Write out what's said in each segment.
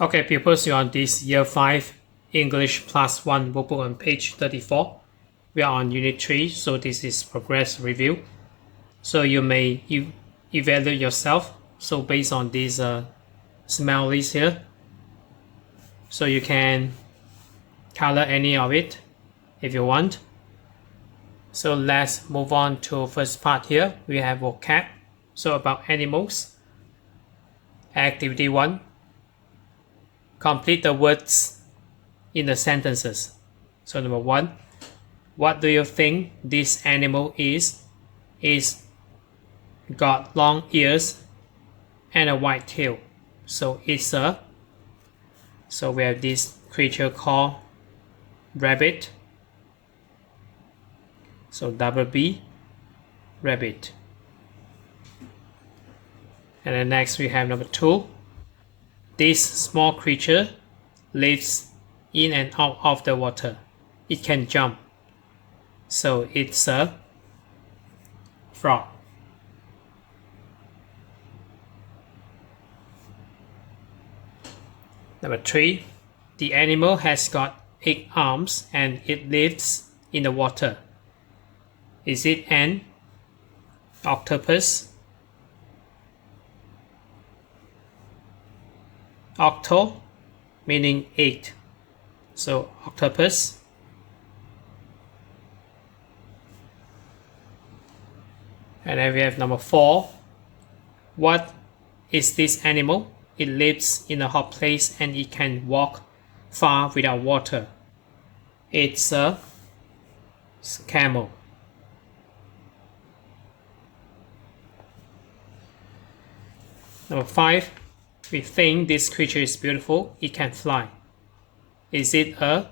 Okay, pupils, you're on this Year 5 English Plus 1 workbook on page 34. We are on Unit 3, so this is progress review. So you may evaluate yourself. So based on these smellies here, so you can color any of it if you want. So let's move on to first part here. We have vocab, so about animals. Activity 1. Complete the words in the sentences. So number 1, what do you think this animal is? It's got long ears and a white tail. So it's a, so we have this creature called rabbit. So double B, rabbit. And then next we have number 2. This small creature lives in and out of the water. It can jump. So it's a frog. Number 3. The animal has got 8 arms and it lives in the water. Is it an octopus? Octo meaning 8. So octopus. And then we have number 4. What is this animal? It lives in a hot place and it can walk far without water. It's a camel. Number 5. We think this creature is beautiful. It can fly. Is it a?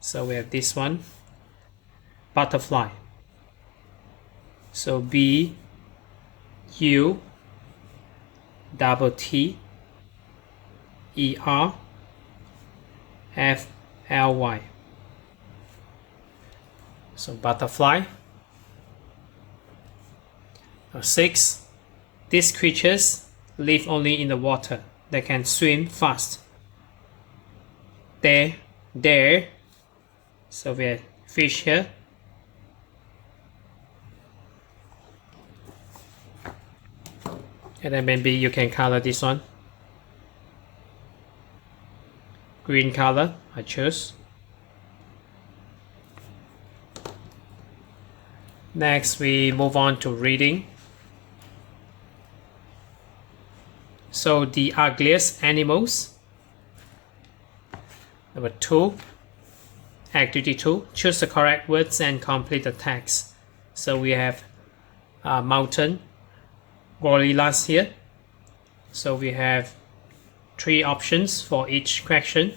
So we have this one. Butterfly. So B U double T E R F L Y. So butterfly. Number 6. These creatures live only in the water. They can swim fast. There. So we have fish here. And then maybe you can color this one. Green color, I choose. Next, we move on to reading. So the ugliest animals. Number 2. Activity 2. Choose the correct words and complete the text. So we have mountain gorillas here. So we have 3 options for each question.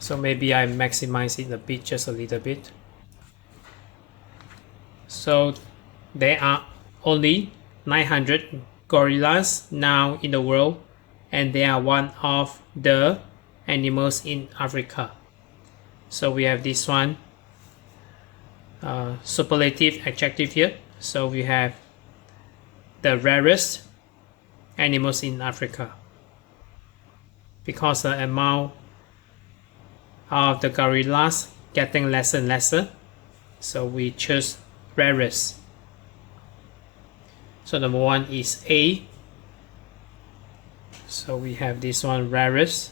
So maybe I maximize it a bit, just a little bit. So there are only 900 gorillas now in the world, and they are one of the animals in Africa. So we have this one, superlative adjective here. So we have the rarest animals in Africa, because the amount of the gorillas getting lesser and lesser, so we choose rarest. So number 1 is A. So we have this one, rarest.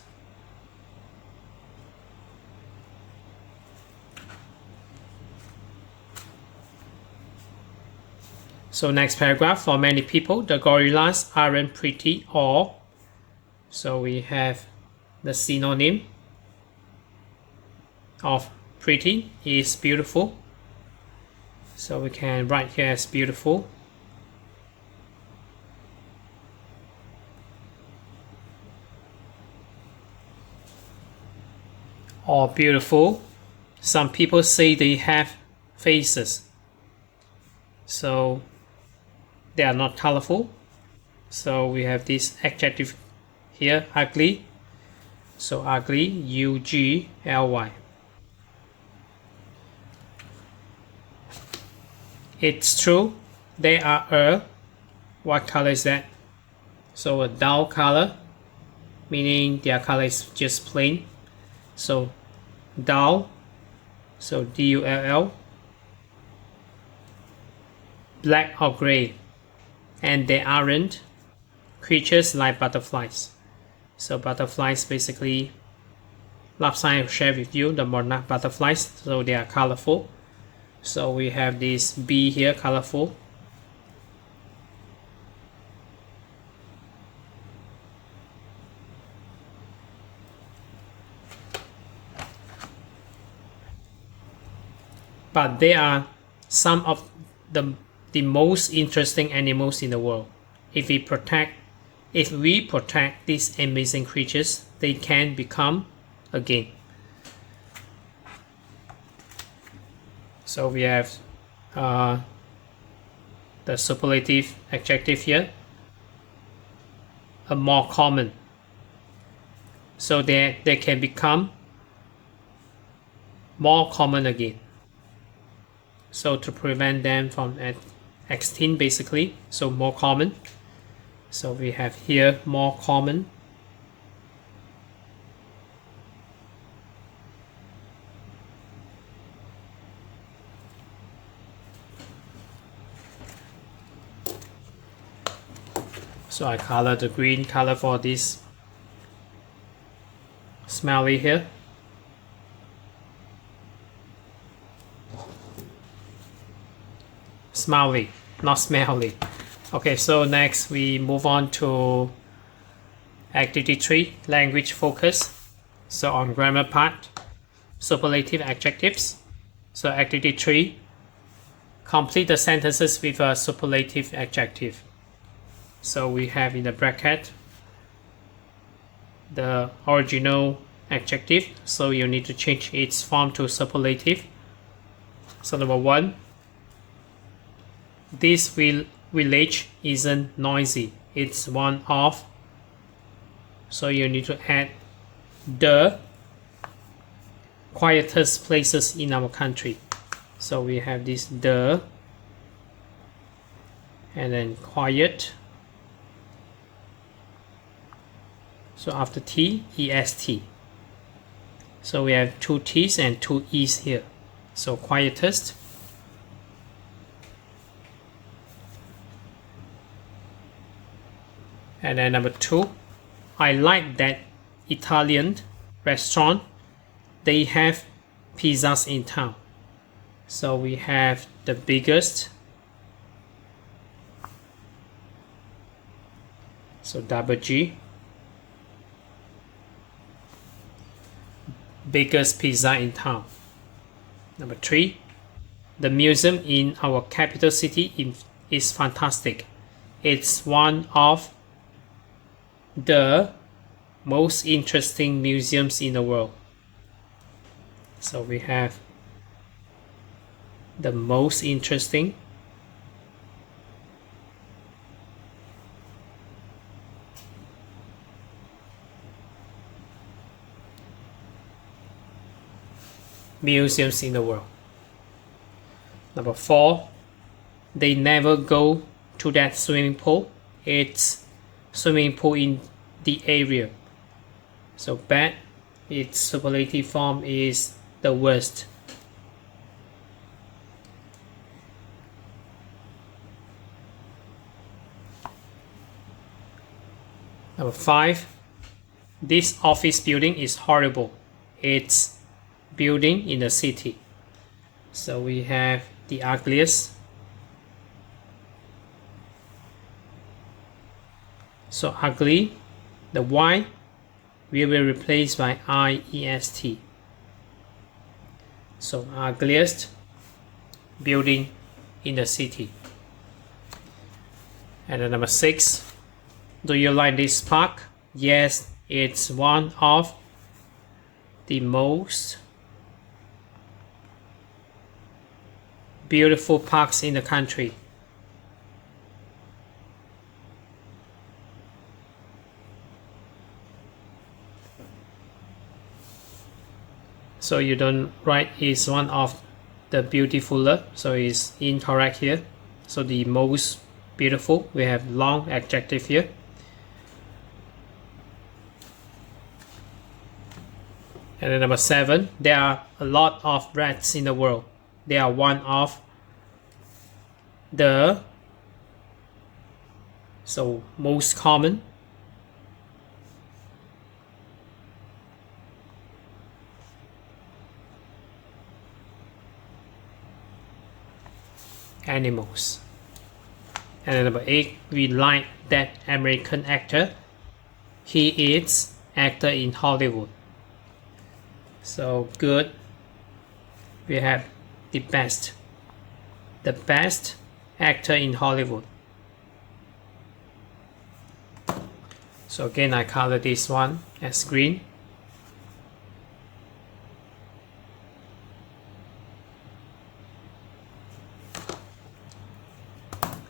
So next paragraph, for many people, the gorillas aren't pretty or, so we have the synonym of pretty is beautiful. So we can write here as beautiful. Or beautiful. Some people say they have faces, so they are not colorful. So we have this adjective here, ugly. So ugly, U-G-L-Y. It's true, they are a, what color is that? So a dull color, meaning their color is just plain. So dull, so D-U-L-L, black or gray, and they aren't creatures like butterflies. So butterflies basically, last time I shared with you the monarch butterflies, so they are colorful. So we have this bee here, colorful. But they are some of the most interesting animals in the world. If we protect these amazing creatures, they can become a game. So we have the superlative adjective here, a more common. So they can become more common again. So to prevent them from extinct basically, so more common. So we have here more common. So I color the green color for this smelly here. Smiley, not smelly. Okay, so next we move on to activity 3, language focus. So on grammar part, superlative adjectives. So activity 3, complete the sentences with a superlative adjective. So we have in the bracket the original adjective, so you need to change its form to superlative. So number 1, this village isn't noisy, it's one of. So you need to add the quietest places in our country. So we have this the, and then quiet. So after T, E-S-T. So we have 2 T's and 2 E's here. So quietest. And then number 2, I like that Italian restaurant. They have pizzas in town. So we have the biggest. So double G. Biggest pizza in town. Number 3, the museum in our capital city is fantastic. It's one of the most interesting museums in the world. So we have the most interesting, museums in the world. Number 4, they never go to that swimming pool. It's swimming pool in the area. So bad, its superlative form is the worst. Number 5, this office building is horrible. It's building in the city. So we have the ugliest. So ugly, the Y will be replaced by I-E-S-T. So ugliest building in the city. And then number 6, do you like this park? Yes, it's one of the most beautiful parks in the country. So you don't write is one of the beautifuler, so it's incorrect here. So the most beautiful, we have long adjective here. And then number 7, there are a lot of rats in the world. They are one of the most common animals. And then number 8, we like that American actor. He is actor in Hollywood. So good. We have the best actor in Hollywood. So again, I color this one as green.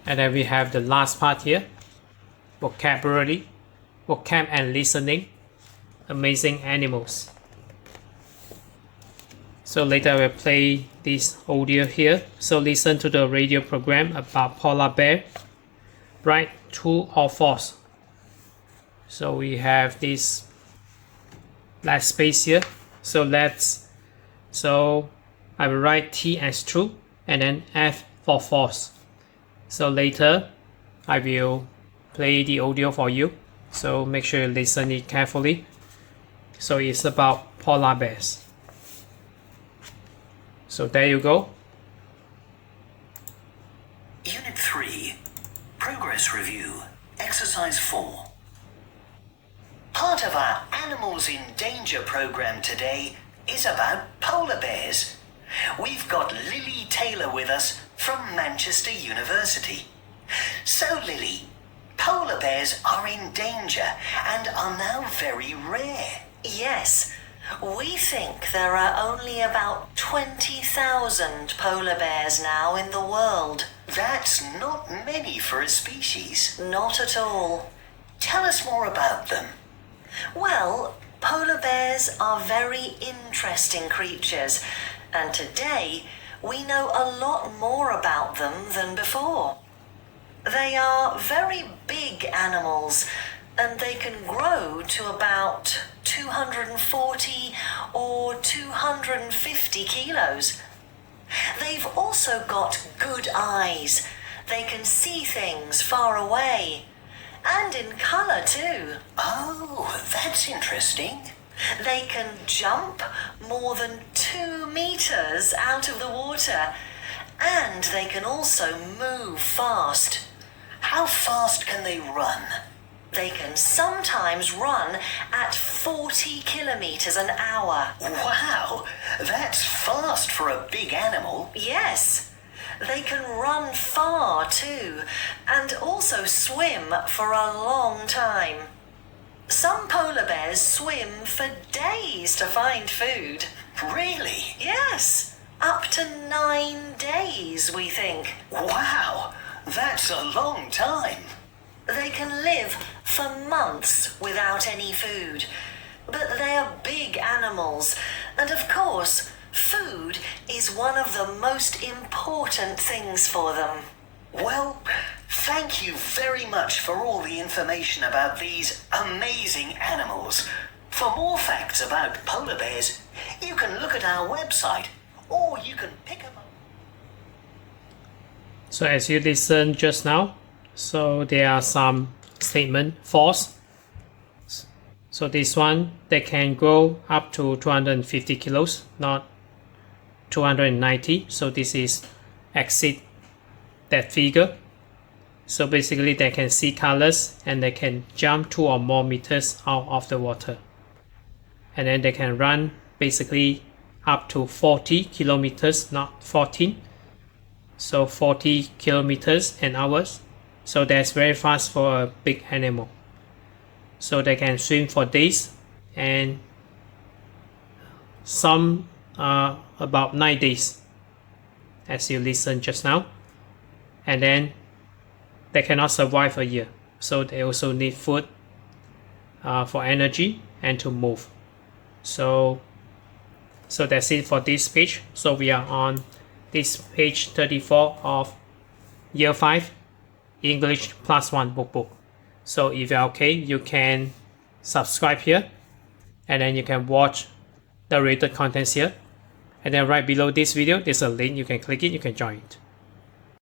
And then we have the last part here, vocabulary, vocab and listening, amazing animals. So later I will play this audio here. So listen to the radio program about polar bear. Write true or false. So we have this last space here. So I will write T as true and then F for false. So later I will play the audio for you. So make sure you listen it carefully. So it's about polar bears. So there you go. Unit 3, Progress Review, Exercise 4. Part of our Animals in Danger program today is about polar bears. We've got Lily Taylor with us from Manchester University. So Lily, polar bears are in danger and are now very rare. Yes. We think there are only about 20,000 polar bears now in the world. That's not many for a species. Not at all. Tell us more about them. Well, polar bears are very interesting creatures, and today we know a lot more about them than before. They are very big animals, and they can grow to about 240 or 250 kilos. They've also got good eyes. They can see things far away, and in colour too. Oh, that's interesting. They can jump more than 2 meters out of the water, and they can also move fast. How fast can they run? They can sometimes run at 40 kilometers an hour. Wow, that's fast for a big animal. Yes, they can run far too, and also swim for a long time. Some polar bears swim for days to find food. Really? Yes, up to 9 days, we think. Wow, that's a long time. They can live for months without any food, but they are big animals, and of course, food is one of the most important things for them. Well, thank you very much for all the information about these amazing animals. For more facts about polar bears, you can look at our website, or you can pick them up. So as you listened just now, so there are some statement false. So this one, they can grow up to 250 kilos, not 290. So this is exceed that figure. So basically they can see colors and they can jump 2 or more meters out of the water. And then they can run basically up to 40 kilometers, not 14. So 40 kilometers an hour. So that's very fast for a big animal. So they can swim for days, and some about 9 days, as you listened just now. And then they cannot survive a year. So they also need food for energy and to move. So that's it for this page. So we are on this page 34 of Year 5 English +1 workbook. So if you're okay, you can subscribe here, and then you can watch the related contents here. And then right below this video, there's a link. You can click it, you can join it.